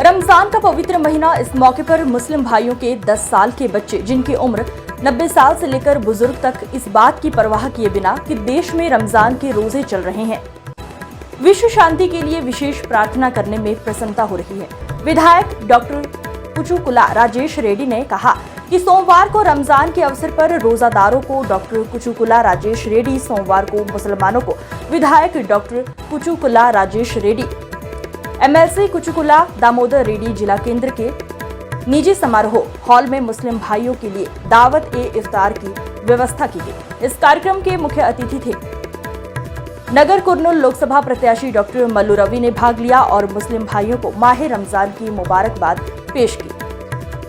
रमजान का पवित्र महीना, इस मौके पर मुस्लिम भाइयों के 10 साल के बच्चे जिनकी उम्र 90 साल से लेकर बुजुर्ग तक इस बात की परवाह किए बिना कि देश में रमजान के रोजे चल रहे हैं, विश्व शांति के लिए विशेष प्रार्थना करने में प्रसन्नता हो रही है। विधायक डॉक्टर कुचुकुला राजेश रेड्डी ने कहा कि सोमवार को रमजान के अवसर पर रोजादारों को डॉक्टर कुचुकुला राजेश रेड्डी, सोमवार को मुसलमानों को विधायक डॉक्टर कुचुकुला राजेश रेड्डी, एमएलसी कुचुकुला दामोदर रेड्डी जिला केंद्र के निजी समारोह हॉल में मुस्लिम भाइयों के लिए दावत ए इफ्तार की व्यवस्था की गई। इस कार्यक्रम के मुख्य अतिथि थे नगर कुर्नूल लोकसभा प्रत्याशी डॉक्टर मल्लू रवि ने भाग लिया और मुस्लिम भाइयों को माह रमजान की मुबारकबाद पेश की।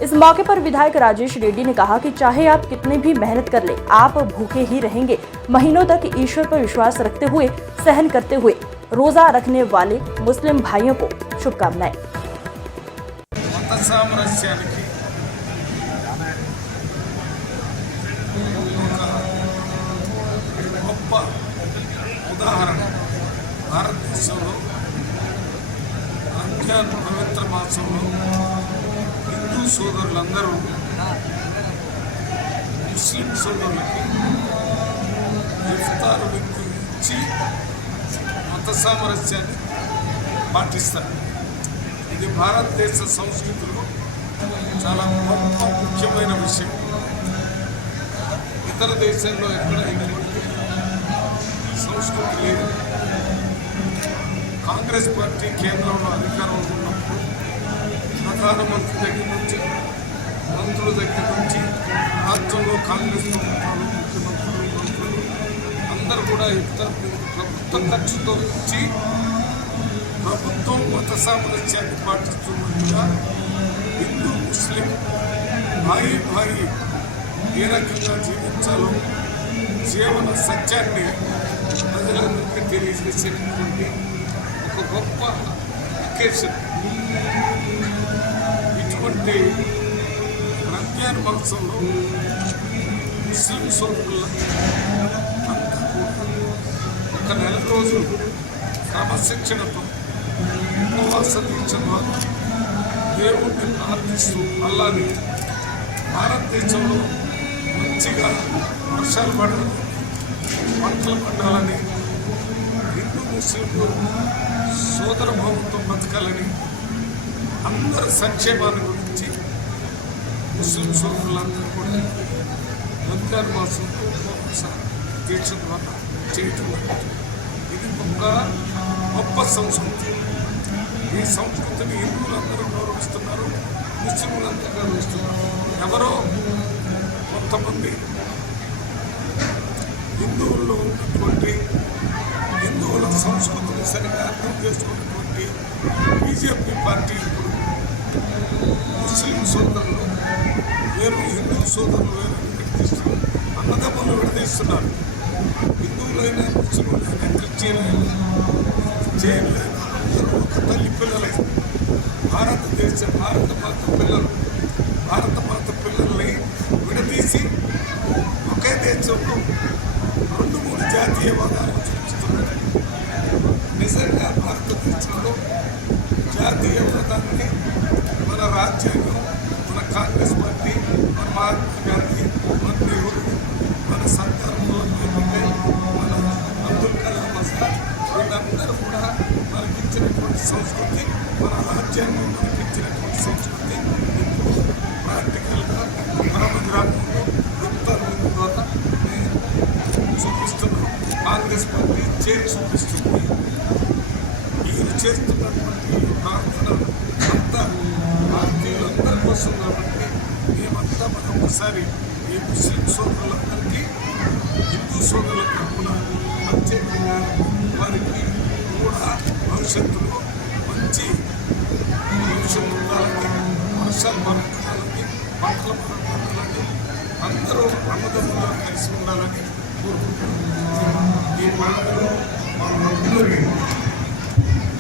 इस मौके पर विधायक राजेश रेड्डी ने कहा कि चाहे आप कितने भी मेहनत कर ले, आप भूखे ही रहेंगे। महीनों तक ईश्वर पर विश्वास रखते हुए, सहन करते हुए रोजा रखने वाले मुस्लिम भाइयों को शुभकामनाएं। ఉదాహరణ భారతదేశంలో రంజాన్ పవిత్ర మాసంలో హిందూ సోదరులందరూ ముస్లిం సోదరులకి ఇఫ్తార్ విందు ఇచ్చి మత సామరస్యాన్ని పాటిస్తారు. ఇది భారతదేశ సంస్కృతిలో చాలా గొప్ప ముఖ్యమైన విషయం. ఇతర దేశాల్లో ఎక్కడ ఇటువంటి సంస్కృతి లేదు. కాంగ్రెస్ పార్టీ కేంద్రంలో అధికారంలో ఉన్నప్పుడు ప్రధానమంత్రి దగ్గర నుంచి, మంత్రుల దగ్గర నుంచి, రాష్ట్రంలో కాంగ్రెస్ ప్రభుత్వాలు, ముఖ్యమంత్రులు, మంత్రులు అందరూ కూడా ప్రభుత్వ ఖర్చుతో ఇచ్చి ప్రభుత్వం మత సామరస్యాన్ని పాటిస్తున్నట్టుగా హిందూ ముస్లిం భాయి ఏ రకంగా జీవించాలో జీవన సత్యాన్ని ప్రజలందరికీ తెలియజేసేటటువంటి ఒక గొప్ప అకేషన్. ఇటువంటి రంజాన్ మాసంలో ముస్లిం సోదరులంతా ఒక నెల రోజులు క్రమశిక్షణతో ఉపవాస దీక్ష ద్వారా దేవుణ్ణి ప్రార్థిస్తూ అల్లాని భారతదేశంలో మంచిగా వర్షాలు పడాలని, పంటలు పండాలని, హిందూ ముస్లింలు సోదర భావంతో బతకాలని, అందరి సంక్షేమాన్ని గురించి ముస్లిం సోదరులందరూ కూడా రంజాన్ మాసంలో ఉపవాస దీక్ష ద్వారా చేయటం. ఇది ఒక గొప్ప సంస్కృతి. ఈ సంస్కృతిని హిందువులందరూ గౌరవిస్తున్నారు, ముస్లింలందరూ గౌరవిస్తున్నారు. ఎవరో కొంతమంది హిందువుల్లో ఉన్నటువంటి హిందువుల సంస్కృతిని సరిగా అర్థం చేసుకున్నటువంటి బీజేపీ పార్టీ ఇప్పుడు ముస్లిం సోదరులు వేరు, హిందూ సోదరులు వేరు విడదీస్తున్నారు, అన్నదమ్ములు విడదీస్తున్నారు. హిందువులైనా, ముస్లింలైనా, క్రిస్టియన్లైనా, జైన్లైనా అందరూ ఒక తల్లి పిల్లలై భారత మాత పిల్లల్ని విడదీసి ఒకే దేశంలో 2-3 జాతీయవాదాలు చూపిస్తున్నారు. నిజంగా భారతదేశంలో జాతీయవాదాన్ని మన రాజ్యాంగం, మన కాంగ్రెస్ పార్టీ, మన మహాత్మా గాంధీ, మన నెహ్రూ, మన సర్దార్ మన అబ్దుల్ కలాం ఆజాద్ వీళ్ళందరూ కూడా మనకిచ్చినటువంటి సంస్కృతి, మన రాజ్యాంగం మనకిచ్చినటువంటి సంస్కృతి ఇప్పుడు ప్రాక్టికల్గా మన గ్రామంలో ఇఫ్తార్ విందు ద్వారా చూపిస్తున్నాం. కాంగ్రెస్ పార్టీ చూపిస్తుంది. వీరు చేస్తున్నటువంటి ప్రార్థన అంతా భారతీయులందరి కోసం కాబట్టి మేమంతా మరొకసారి ఈ ముస్లిం సోదరులందరికీ, హిందూ సోదరుల తరఫున ప్రత్యేకంగా వారికి కూడా భవిష్యత్తులో మంచి భవిష్యత్తు ఉండాలని, వర్షాలు పడుతుండాలని, పంటలు పడుతుండాలని, అందరూ అన్నదమ్ములుగా కలిసి ఉండాలని కోరుకుంటున్నాం. ఈ పండుగలో మన